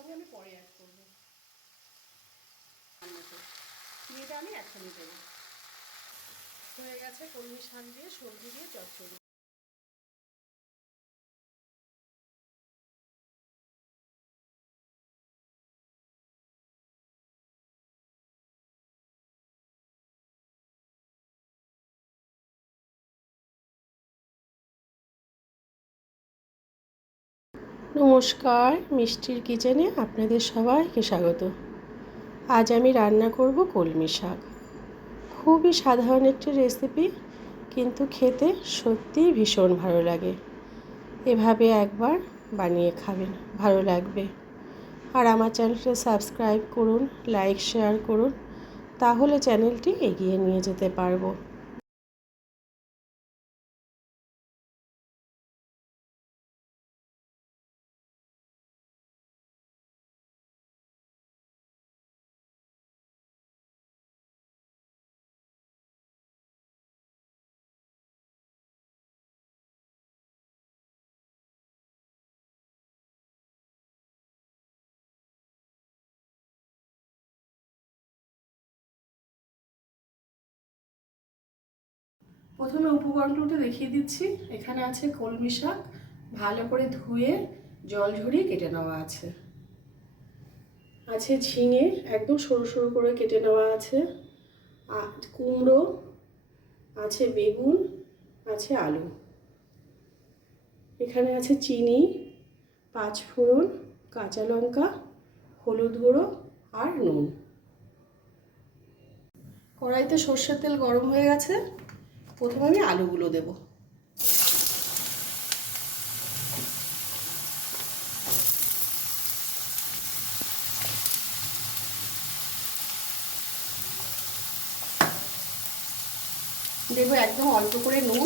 সঙ্গে আমি পরে অ্যাড করবো। চিনিটা আমি একসঙ্গে দেবো। হয়ে গেছে কলমি শাক দিয়ে সবজি দিয়ে চচ্চড়ি। নমস্কার, মিষ্টির কিচেনে আপনাদের সবাইকে স্বাগত। আজ আমি রান্না করব কলমি শাক। খুবই সাধারণ একটি রেসিপি, কিন্তু খেতে সত্যিই ভীষণ ভালো লাগে। এভাবে একবার বানিয়ে খাবেন, ভালো লাগবে। আর আমার চ্যানেলটা সাবস্ক্রাইব করুন, লাইক শেয়ার করুন, তাহলে চ্যানেলটি এগিয়ে নিয়ে যেতে পারবো। প্রথমে উপকরণগুলো দেখিয়ে দিচ্ছি। এখানে আছে কলমি শাক, ভালো করে ধুয়ে জল ঝরিয়ে কেটে নেওয়া আছে। আছে ঝিঙে, একদম সরু সরু করে কেটে নেওয়া আছে। কুমড়ো আছে, বেগুন আছে, আলু। এখানে আছে চিনি, পাঁচফোড়ন, কাঁচা লঙ্কা, হলুদ গুঁড়ো আর নুন। কড়াইতে সর্ষের তেল গরম হয়ে গেছে। প্রথমে আমি আলুগুলো দেবো। দেবো একদম অল্প করে নুন।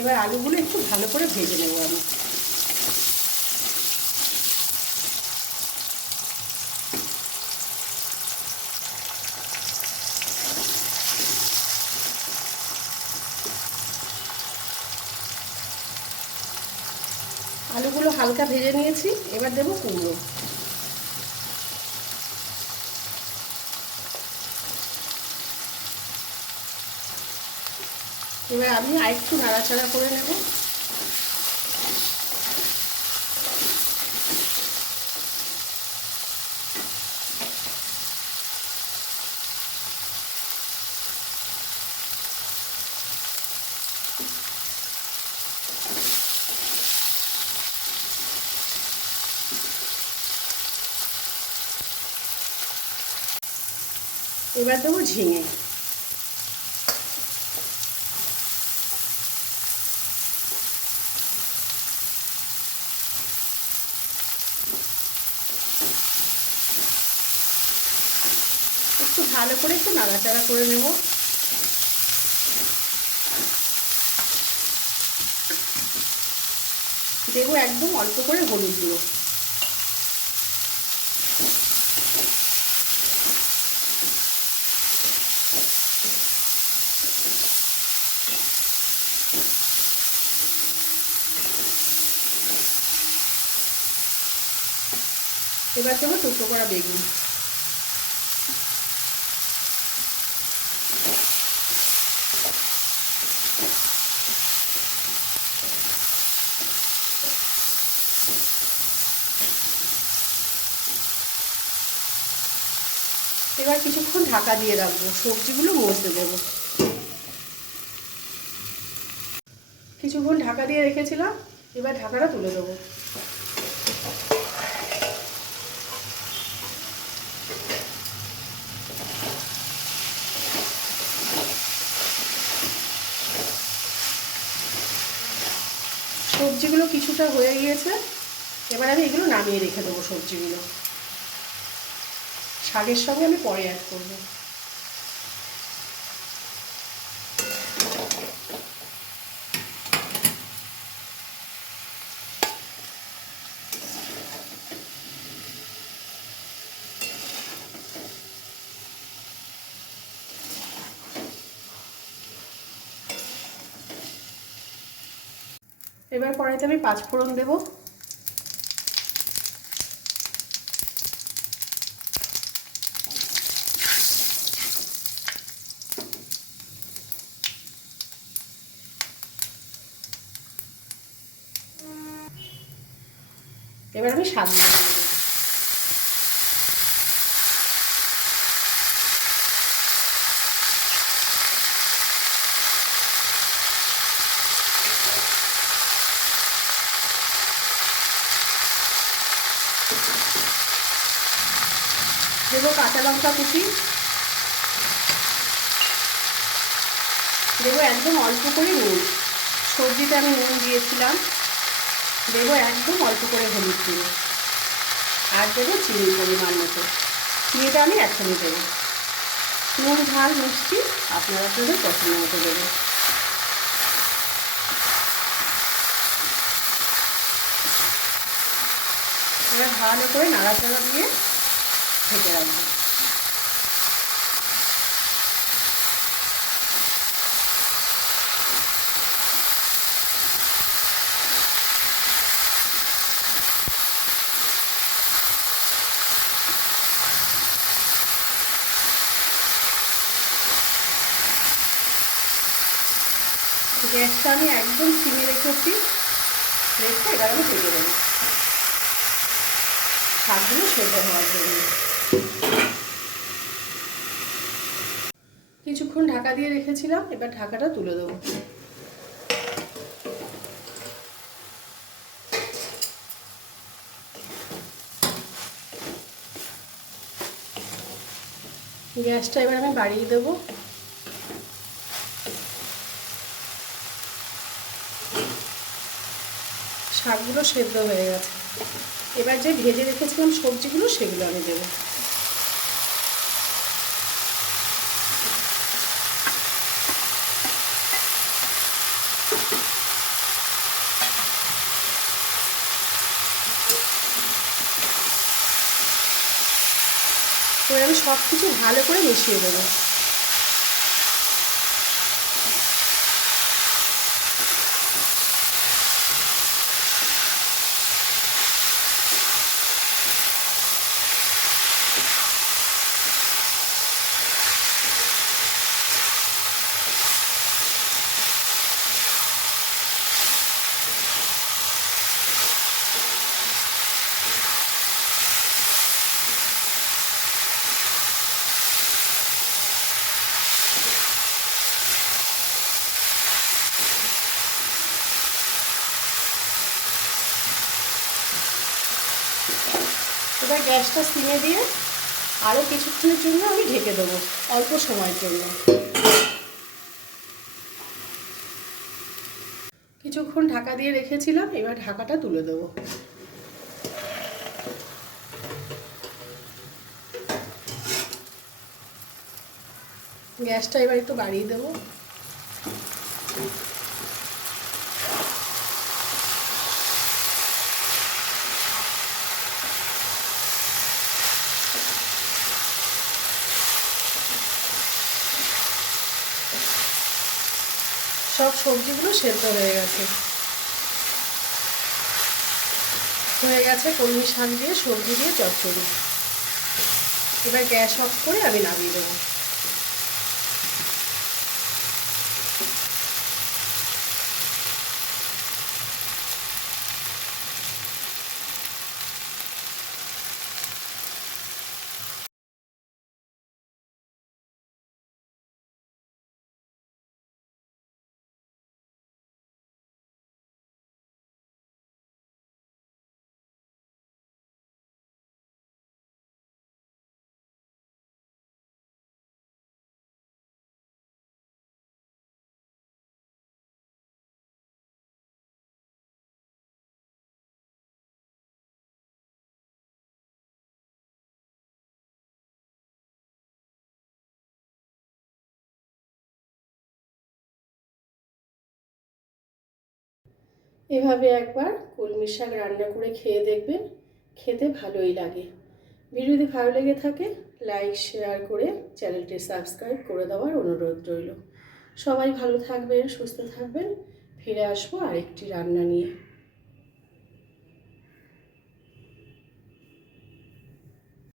এবার আলুগুলো একটু ভালো করে ভেজে নেবো আমি। আলুগুলো হালকা ভেজে নিয়েছি, এবার দেবো কুমড়ো। এবার আমি আরেকটু নাড়াচাড়া করে নেব। এবার দেবো ঝিঙে। একটু ভালো করে একটু নাড়াচাড়া করে নেব। দেবো একদম অল্প করে হলুদ গুঁড়ো। এবার দেবো টুকরো করা বেগুন। এবার কিছুক্ষণ ঢাকা দিয়ে রাখবো, সবজিগুলো মজতে দেবো। কিছুক্ষণ ঢাকা দিয়ে রেখেছিলাম, এবার ঢাকাটা তুলে দেবো। সবজিগুলো কিছুটা হয়ে গিয়েছে, এবার আমি এগুলো নামিয়ে রেখে দেবো। সবজিগুলো শাকের সঙ্গে আমি পরে অ্যাড করবো। এবার কড়াইতে আমি পাঁচফোড়ন দেবো। এবার আমি স্বাদ মতো দেবো। দেবো কাঁচা লঙ্কা কুচি, দেবো একদম অল্প করে নুন, সবজিতে আমি নুন দিয়েছিলাম। দেবো একদম অল্প করে হলুদ গুঁড়ো, আর দেবো চিনি পরিমাণ মতো। চিনিটা আমি একসঙ্গে দেবো। নুন ঝাল মিষ্টি আপনারা আপনাদের পছন্দ মতো দেবেন। এবার ভালো করে নাড়াচাড়া দিয়ে ঢেকে রাখবো। গ্যাসটা আমি একদম সিমে রেখেছি, রেখে এবার আমি ঢেকে দেবো শাকগুলো সেদ্ধ হওয়ার জন্য। কিছুক্ষণ ঢাকা দিয়ে রেখেছিলাম, এবার ঢাকাটা তুলে দেবো। গ্যাসটা এবার আমি বাড়িয়ে দেবো। শাকগুলো সেদ্ধ হয়ে গেছে, এবার যে ভেজে রেখেছিলাম সবজিগুলো সেগুলো আমি দেবো। এবার আমি সব কিছু ভালো করে মিশিয়ে দেবো। এবার গ্যাসটা সিমে দিয়ে আরও কিছুক্ষণের জন্য আমি ঢেকে দেবো, অল্প সময়ের জন্য। কিছুক্ষণ ঢাকা দিয়ে রেখেছিলাম, এবার ঢাকাটা তুলে দেবো। গ্যাসটা এবার একটু বাড়িয়ে দেবো। সব সবজিগুলো সেদ্ধ হয়ে গেছে। কলমি শাক দিয়ে সবজি দিয়ে চচ্চড়ি। এবার গ্যাস অফ করে আমি নামিয়ে দেবো। এভাবে একবার কলমি শাক রান্না করে খেয়ে দেখবেন, খেতে ভালোই লাগে। ভিডিও যদি ভালো লেগে থাকে লাইক শেয়ার করে চ্যানেলটি সাবস্ক্রাইব করে দেওয়ার অনুরোধ রইল। সবাই ভালো থাকবেন, সুস্থ থাকবেন। ফিরে আসবো আরেকটি রান্না নিয়ে।